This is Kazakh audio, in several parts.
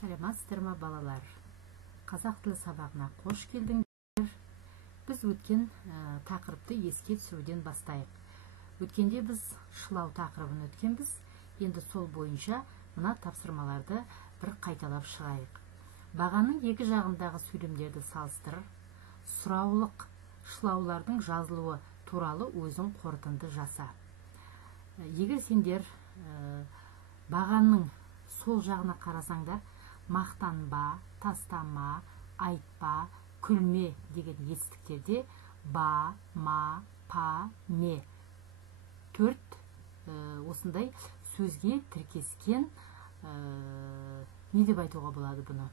Саламатсыздар ма балалар? Қазақ тілі сабағына қош келдіңдер. Біз өткен тақырыпты еске түсіруден бастайық. Өткенде біз шылау тақырыбын өткенбіз. Енді сол бойынша мына тапсырмаларды бір қайталап шығайық. Бағаның екі жағындағы сөйлемдерді салыстыр. Сұраулық шылаулардың жазылуы туралы өзің қорытынды жаса. Егер сендер бағаның сол жағына қарасаңдар, мақтанба, тастама, айтпа, күлме деген етістіктерде ба, ма, па, ме төрт осындай сөзге тіркескен не деп айтуға болады бұны?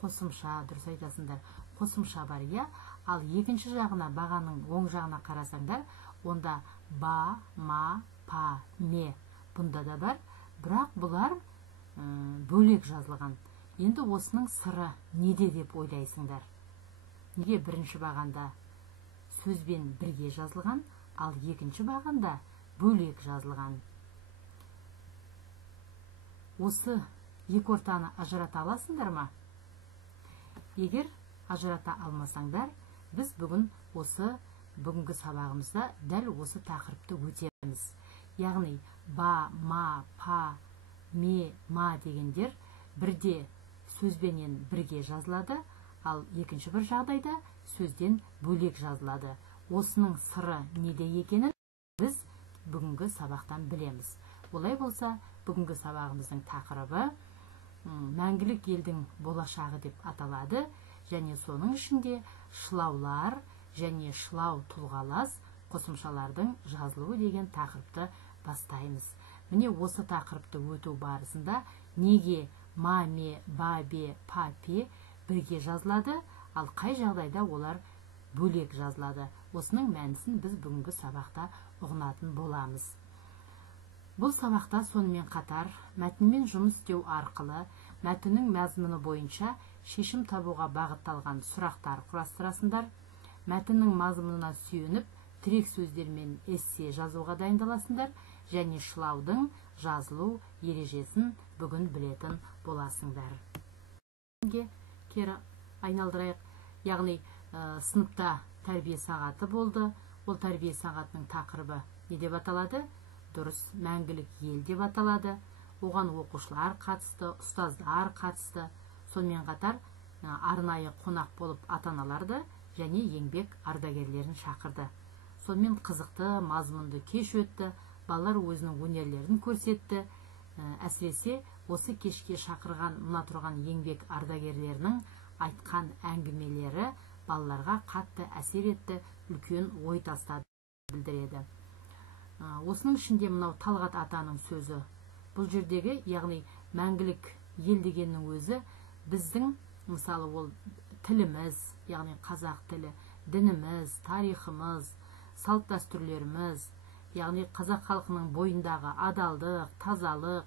Қосымша, дұрыс айтасыңдар, қосымша бар, иә? Ал екінші жағына, бағаның оң жағына қарасаңдар, онда ба, ма, па, ме бұнда да бар, бірақ бұлар бөлек жазылған. Енді осының сыры неде деп ойлайсыңдар? Неге бірінші бағанда сөзбен бірге жазылған, ал екінші бағанда бөлек жазылған? Осы екі ортаны ажырата аласыңдар ма? Егер ажырата алмасаңдар, біз бүгінгі сабағымызда дәл осы тақырыпты өтеміз. Яғни ба, ма, па, ме, ма дегендер бірде сөзбенен бірге жазылады, ал екінші бір жағдайда сөзден бөлек жазылады. Осының сыры неде екенін біз бүгінгі сабақтан білеміз. Олай болса, бүгінгі сабағымыздың тақырыбы мәңгілік елдің болашағы деп аталады, және соның ішінде шылаулар және шылау тұлғалас қосымшалардың жазылуы деген тақырыпты бастаймыз. Міне осы тақырыпты өту барысында неге ма, ме, ба, бе, па, пе бірге жазылады, ал қай жағдайда олар бөлек жазылады? Осының мәнісін біз бүгінгі сабақта ұғынатын боламыз. Бұл сабақта сонымен қатар мәтінмен жұмыс істеу арқылы мәтіннің мазмұны бойынша шешім табуға бағытталған сұрақтар құрастырасыңдар. Мәтіннің мазмұнына сүйеніп тірек сөздермен эссе жазуға дайындаласыңдар, және шылаудың жазылу ережесін бүгін білетін боласыңдар. Кері айналдырайық. Яғни сыныпта тәрбие сағаты болды. Ол тәрбие сағатының тақырыбы не деп аталады? Дұрыс, мәңгілік ел деп аталады. Оған оқушылар қатысты, ұстаздар қатысты. Сонымен қатар арнайы қонақ болып ата-аналарды және еңбек ардагерлерін шақырды. Сонымен қызықты, мазмұнды кеш өтті. Балалар өзінің өнерлерін көрсетті. Әсіресе осы кешке шақырған мына тұрған еңбек ардагерлерінің айтқан әңгімелері балаларға қатты әсер етті, үлкен ой тастады білдіреді. Осының ішінде мынау Талғат атаның сөзі. Бұл жердегі, яғни мәңгілік ел дегеннің өзі біздің, мысалы, ол тіліміз, яғни қазақ тілі, дініміз, тарихымыз, салт дәстүрлеріміз, яғни қазақ халқының бойындағы адалдық, тазалық,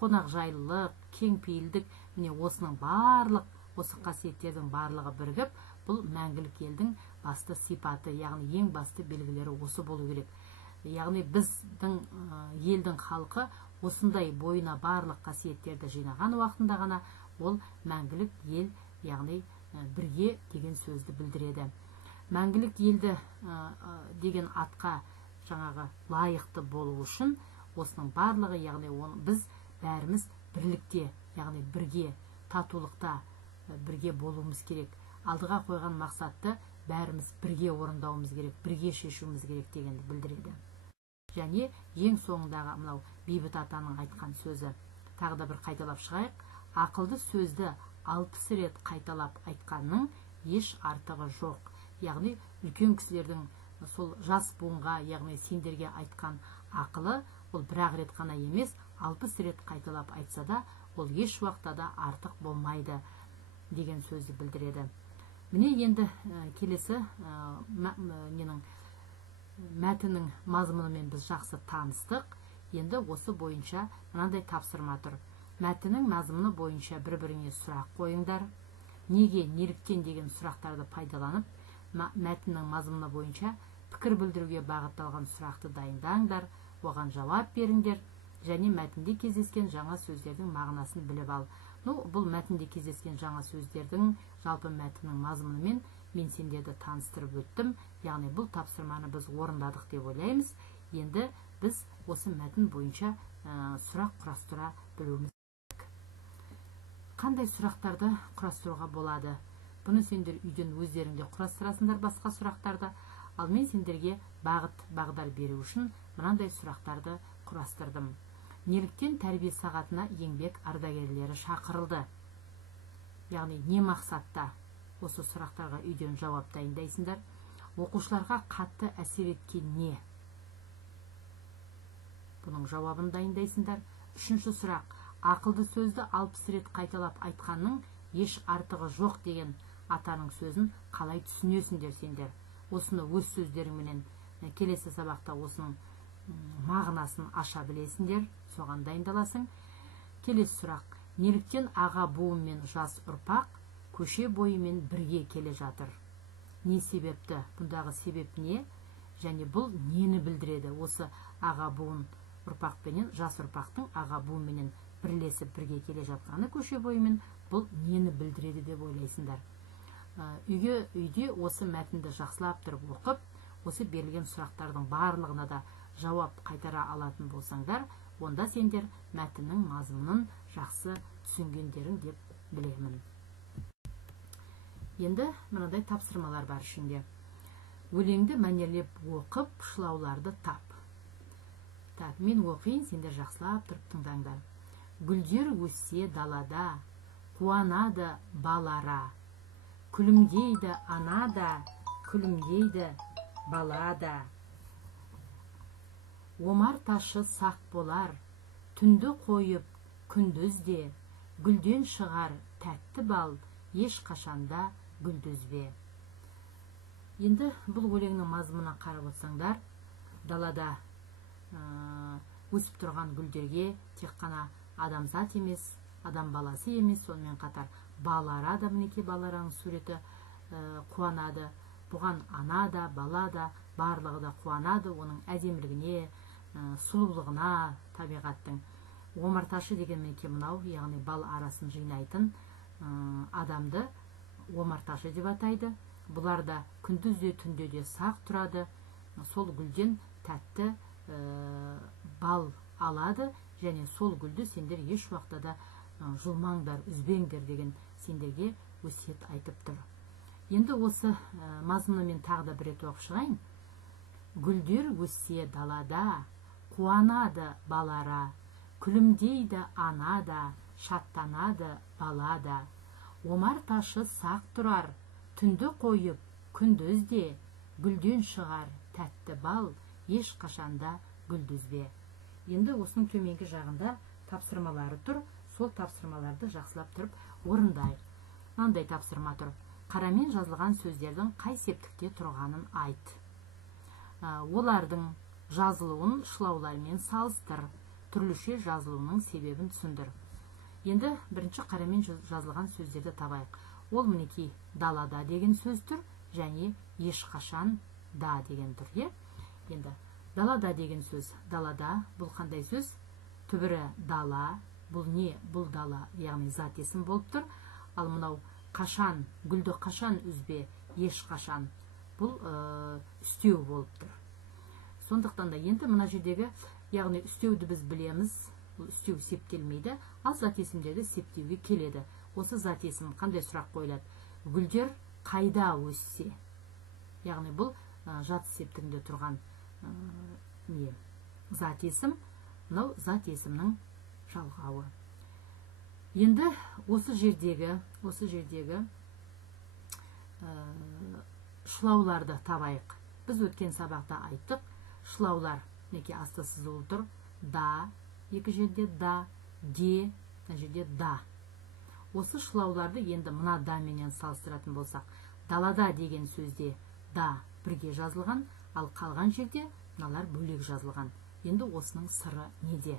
қонақжайлылық, кеңпейілдік, міне осының барлық, осы қасиеттердің барлығы бірігіп, бұл мәңгілік елдің басты сипаты, яғни ең басты белгілері осы болу керек. Яғни біздің елдің халқы осындай бойына барлық қасиеттерді жинаған уақытында ғана ол мәңгілік ел, яғни бірге деген сөзді білдіреді. Мәңгілік елді деген атқа жаңағы лайықты болу үшін осының барлығы, яғни біз бәріміз бірлікте, яғни бірге, татулықта бірге болуымыз керек. Алдыға қойған мақсатты бәріміз бірге орындауымыз керек, бірге шешуіміз керек дегенді білдіреді. Және ең соңындағы мынау Бейбіт атаның айтқан сөзі, тағы да бір қайталап шығайық. Ақылды сөзді 60 рет қайталап айтқанның еш артығы жоқ. Яғни үлкен кісілердің сол жас буынға, яғни сендерге айтқан ақылы, ол бір-ақ рет қана емес, 60 рет қайталап айтса да, ол еш уақытта да артық болмайды деген сөзді білдіреді. Міне енді келесі мәтіннің мазмұнымен біз жақсы таныстық. Енді осы бойынша мынандай тапсырма тұр. Мәтіннің мазмұны бойынша бір-біріңе сұрақ қойыңдар. Неге, неліктен деген сұрақтарды пайдаланып, мәтіннің мазмұны бойынша пікір білдіруге бағытталған сұрақты дайындаңдар, оған жауап беріңдер. және мәтінде кездескен жаңа сөздердің мағынасын біліп ал. Бұл мәтінде кездескен жаңа сөздердің жалпы мәтіннің мазмұнымен мен сендерді таныстырып өттім. Яғни бұл тапсырманы біз орындадық деп ойлаймыз. Енді біз осы мәтін бойынша сұрақ құрастыра білуіміз керек. Қандай сұрақтарды құрастыруға болады? Бұны сендер үйден өздеріңде құрастырасыңдар басқа сұрақтарды. Ал мен сендерге бағдар беру үшін мынандай сұрақтарды құрастырдым. Неліктен тәрбие сағатына еңбек ардагерлері шақырылды? Яғни не мақсатта? Осы сұрақтарға үйден жауап дайындайсыңдар. Оқушыларға қатты әсер еткен не? Бұның жауабын дайындайсыңдар. Үшінші сұрақ. Ақылды сөзді 60 рет қайталап айтқанның еш артығы жоқ деген атаның сөзін қалай түсінесіңдер сендер? Осыны өз сөздеріңменен келесі сабақта осының мағынасын аша білесіңдер, соған дайындаласың. Келесі сұрақ. Неліктен аға буын мен жас ұрпақ көше бойымен бірге келе жатыр? Не себепті? Бұндағы себеп не? Және бұл нені білдіреді? Осы аға буын ұрпақпенен жас ұрпақтың аға буынменен бірлесіп бірге келе жатқаны көше бойымен бұл нені білдіреді деп ойлайсыңдар? Үйде осы мәтінді жақсылап тұрып оқып, осы берілген сұрақтардың барлығына да жауап қайтара алатын болсаңдар, онда сендер мәтіннің мазмұнын жақсы түсінгендерің деп білемін. Енді мынадай тапсырмалар бар ішінде. Өлеңді мәнерлеп оқып, шылауларды тап. Мен оқиын, сендер жақсылап тұрып тыңдаңдар. Гүлдер өссе далада, қуанады балара. Күлімдейді анада, күлімдейді балада. Омар ташы сақ болар, түнді қойып күндізде, гүлден шығар тәтті бал, еш қашанда гүлдізбе. Енді бұл өлеңнің мазмұнына қарап отырсаңдар, далада өсіп тұрған гүлдерге тек қана адамзат емес, адам баласы емес, сонымен қатар балара да, мінекей балараның суреті қуанады. Бұған ана да, бала да, барлығы да қуанады, оның әдемілігіне, сұлулығына, табиғаттың. Омарташы деген мінекей мынау, яғни бал арасын жинайтын адамды омарташы деп атайды. Бұлар да күндізде түнде де сақ тұрады, сол гүлден тәтті бал алады, және сол гүлді сендер еш уақытта да жұлмаңдар, үзбеңдер деген сендерге өсиет айтып тұр. Енді осы мазмұны мен тағы да бір рет оқып шығайын. Гүлдер өссе далада, қуанады балара, күлімдейді анада, шаттанады балада. Омар ташы сақ тұрар, түнді қойып күндізде, гүлден шығар тәтті бал, еш қашанда гүлдізбе. Енді осының төменгі жағында тапсырмалары тұр. Сол тапсырмаларды жақсылап тұрып орындайық. Мынандай тапсырма тұр. Қарамен жазылған сөздердің қай септікте тұрғанын айт. Олардың жазылуын шылаулармен салыстыр. Түрліше жазылуының себебін түсіндір. Енді бірінші қарамен жазылған сөздерді табайық. Ол мінекей далада деген сөз тұр, және ешқашан да деген тұр. Енді далада деген сөз. Далада бұл қандай сөз? Түбірі дала. Бұл не? Бұл дала, яғни зат есім болып тұр. Ал мынау қашан, гүлді қашан үзбе, еш қашан. Бұл үстеу болып тұр. Сондықтан да енді мына жердегі, яғни үстеуді біз білеміз, бұл үстеу септелмейді, ал зат есімдерді септеуге келеді. Осы зат есім қандай сұрақ қойылады? Гүлдер қайда өссе? Яғни бұл жат септігінде тұрған зат есім, мынау зат есімнің жалғауы. Енді осы жердегі шылауларды табайық. Біз өткен сабақта айттық, шылаулар неке асты сызылып тұр. Да, екі жерде да, де, мына жерде да. Осы шылауларды енді мына да менен салыстыратын болсақ, далада деген сөзде да бірге жазылған, ал қалған жерде мыналар бөлек жазылған. Енді осының сыры неде?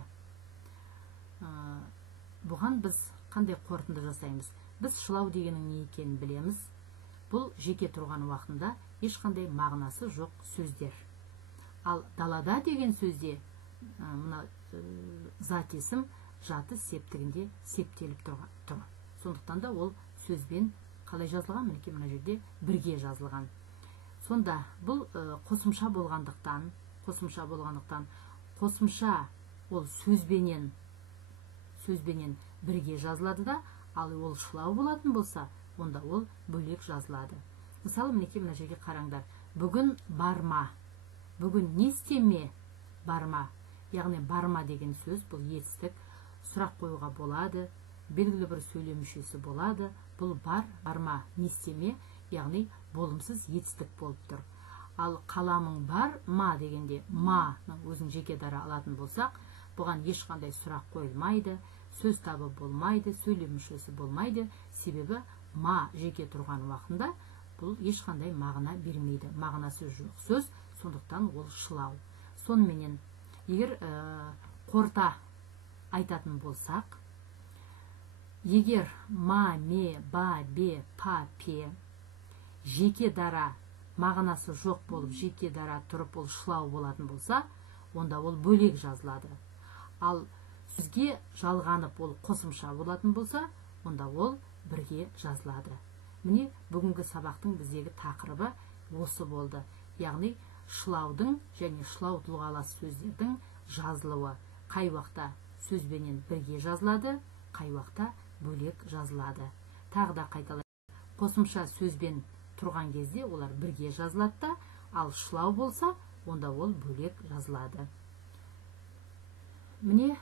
Бұған біз қандай қорытынды жасаймыз? Біз шылау дегеннің не екенін білеміз. Бұл жеке тұрған уақытында ешқандай мағынасы жоқ сөздер. Ал далада деген сөзде мына зат есім жаты септігінде септеліп тұр. Сондықтан да ол сөзбен қалай жазылған? Мінекей мына жерде бірге жазылған. Сонда бұл қосымша болғандықтан, қосымша ол сөзбенен бірге жазылады да, ал ол шылау болатын болса, онда ол бөлек жазылады. Мысалы, мінекей мына жерге қараңдар. Бүгін барма. Бүгін не істеме? Барма. Яғни барма деген сөз бұл етістік. Сұрақ қоюға болады, белгілі бір сөйлем мүшесі болады. Бұл барма, не істеме, яғни болымсыз етістік болып тұр. Ал қаламың бар ма дегенде, маның өзін жеке дара алатын болсақ, бұған ешқандай сұрақ қойылмайды, сөз табы болмайды, сөйлем мүшесі болмайды. Себебі ма жеке тұрған уақытында бұл ешқандай мағына бермейді. Мағынасы жоқ сөз, сондықтан ол шылау. Соныменен, егер қорта айтатын болсақ, егер ма, ме, ба, бе, па, пе жеке дара мағынасы жоқ болып, жеке дара тұрып, ол шылау болатын болса, онда ол бөлек жазылады. Ал сөзге жалғанып, ол қосымша болатын болса, онда ол бірге жазылады. Міне, бүгінгі сабақтың біздегі тақырыбы осы болды. Яғни, шылаудың және шылау тұлғалас сөздердің жазылуы. Қай уақытта сөзбенен бірге жазылады, қай уақытта бөлек жазылады. Тағы да қайталайын. Қосымша сөзбен тұрған кезде олар бірге жазылады, ал шылау болса, онда ол бөлек жазылады. Міне,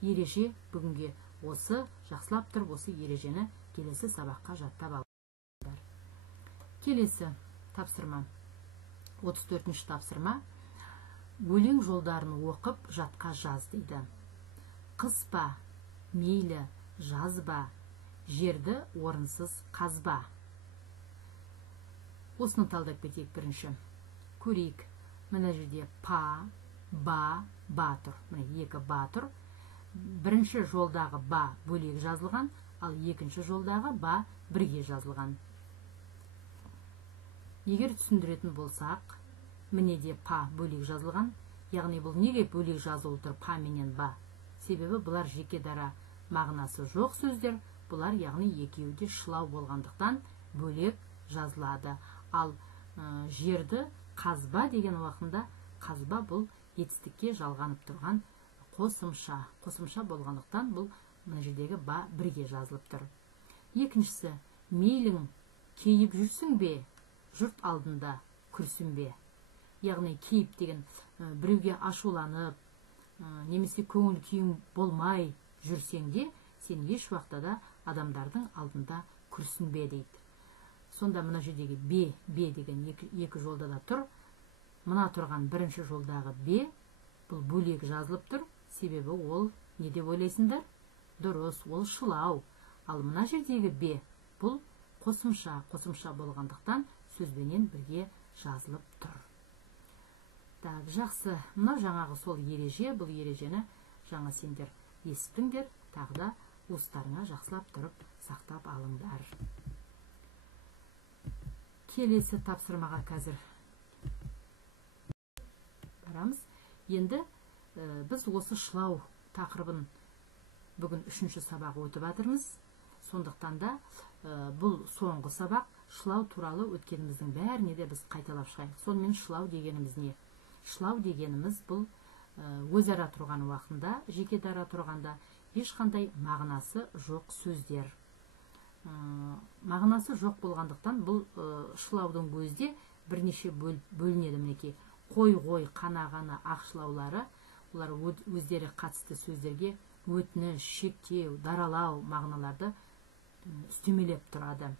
ереже бүгінге осы, жақсылап тұрып, осы ережені келесі сабаққа жаттап алыңдар. Келесі тапсырма, 34-ші тапсырма. Өлең жолдарын оқып жатқа жаз дейді. Қыспа, мейлі, жазба, жерді орынсыз қазба. Осыны талдап кетейік бірінші. Көрейік. Мына жерде па, ба, ба тұр. Міне екі ба тұр. Бірінші жолдағы ба бөлек жазылған, ал екінші жолдағы ба бірге жазылған. Егер түсіндіретін болсақ, міне де па бөлек жазылған. Яғни бұл неге бөлек жазылып тұр па менен ба? Себебі бұлар жеке дара мағынасы жоқ сөздер. Бұлар яғни екеуі де шылау болғандықтан бөлек жазылады. Ал жерді қазба деген уақытында, қазба бұл етістікке жалғанып тұрған қосымша болғандықтан бұл мына жердегі ба бірге жазылып тұр. Екіншісі, мейлің кейіп жүрсің бе, жұрт алдында күрсінбе. Яғни кейіп деген біреуге ашуланып, немесе көңіл күйің болмай жүрсең де, сен еш уақытта да адамдардың алдында күрсінбе дейді. Сонда мына жердегі бе деген екі жолда да тұр. Мына тұрған бірінші жолдағы бе бұл бөлек жазылып тұр. Себебі ол не деп ойлайсыңдар? Дұрыс, ол шылау. Ал мына жердегі бе бұл қосымша болғандықтан сөзбенен бірге жазылып тұр. Так, жақсы. Мына жаңағы сол ереже, бұл ережені жаңа сендер естіңдер, тағы да уыстарыңа жақсылап тұрып сақтап алыңдар. Келесі тапсырмаға қазір барамыз. Енді біз осы шылау тақырыбын бүгін 3-ші сабақ өтіп жатырмыз. Сондықтан да бұл соңғы сабақ. Шылау туралы өткеніміздің бәріне де біз қайталап шығайық. Сонымен шылау дегеніміз не? Шылау дегеніміз бұл өзара тұрған уақытында, жеке дара тұрғанда ешқандай мағынасы жоқ сөздер. Мағынасы жоқ болғандықтан бұл шылаудың өзде бірнеше бөлінеді. Мінекей қой, қана, ақшылаулары, олар өздері қатысты сөздерге өтініш, шектеу, даралау мағыналарды үстемелеп тұрады.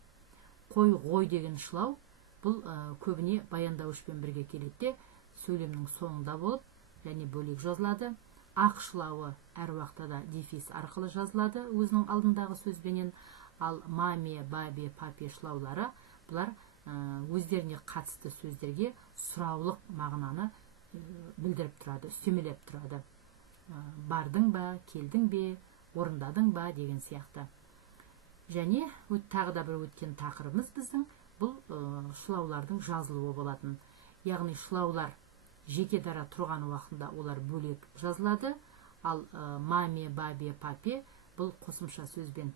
Қой деген шылау бұл көбіне баяндауышпен бірге келеді, сөйлемнің соңында болып, және бөлек жазылады. Ақ шылауы әр уақытта да дефис арқылы жазылады өзінің алдындағы сөзбенен. Ал маме, бабе, папе шылаулары бұлар өздеріне қатысты сөздерге сұраулық мағынаны білдіріп тұрады, үстемелеп тұрады. Бардың ба, келдің бе, орындадың ба деген сияқты. Және тағы да бір өткен тақырыбымыз біздің бұл шылаулардың жазылуы болатын. Яғни шылаулар жеке дара тұрған уақытында олар бөлек жазылады. Ал маме, бабе, папе бұл қосымша сөзбен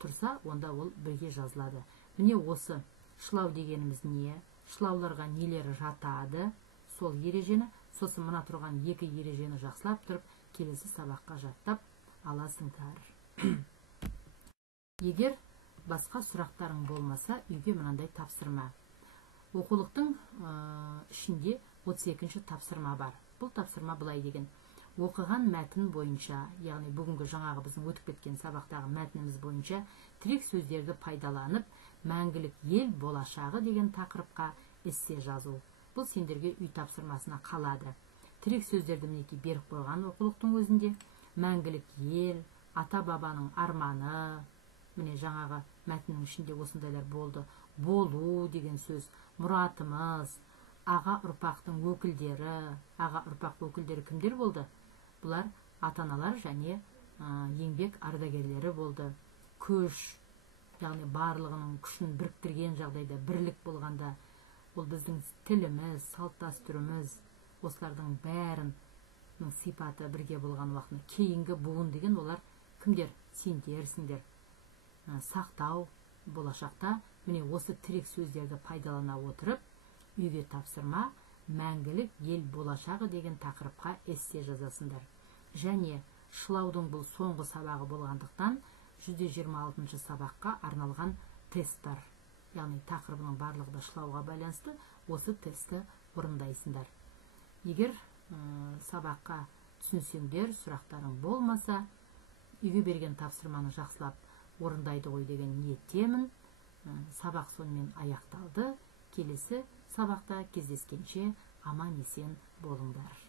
тұрса, онда ол бірге жазылады. Міне осы шылау дегеніміз не? Шылауларға нелері жатады? Сол ережені, сосын мына тұрған екі ережені жақсылап тұрып, келесі сабаққа жаттап аласыңдар. Егер басқа сұрақтарың болмаса, үйге мынандай тапсырма. Оқулықтың ішінде 32-ші тапсырма бар. Бұл тапсырма былай деген: оқыған мәтін бойынша, яғни бүгінгі жаңағы біздің өтіп кеткен сабақтағы мәтініміз бойынша тірек сөздерді пайдаланып, мәңгілік ел болашағы деген тақырыпқа эссе жазу. Бұл сендерге үй тапсырмасына қалады. Тірек сөздерді мінекей беріп қойған оқулықтың өзінде. Мәңгілік ел, ата бабаның арманы, міне жаңағы мәтіннің ішінде осындайлар болды. Болу деген сөз, мұратымыз, аға ұрпақтың өкілдері. Аға ұрпақ өкілдері кімдер болды? Бұлар ата-аналар және еңбек ардагерлері болды. Күш, яғни барлығының күшін біріктірген жағдайда, бірлік болғанда, ол біздің тіліміз, салт дәстүріміз, осылардың бәрін сипаты бірге болған уақытында. Кейінгі буын деген олар кімдер? Сендерсіңдер. Сақтау болашақта міне осы тірек сөздерді пайдалана отырып, үйге тапсырма мәңгілік ел болашағы деген тақырыпқа эссе жазасыңдар. Және шылаудың бұл соңғы сабағы болғандықтан 126-шы сабаққа арналған тест бар. Яғни тақырыбының барлығы да шылауға байланысты, осы тестті орындайсыңдар. Егер сабаққа түсінсеңдер, сұрақтарың болмаса, үйге берген тапсырманы жақсылап орындайды ғой деген ниеттемін. Сабақ сонымен аяқталды. Келесі сабақта кездескенше аман есен болыңдар.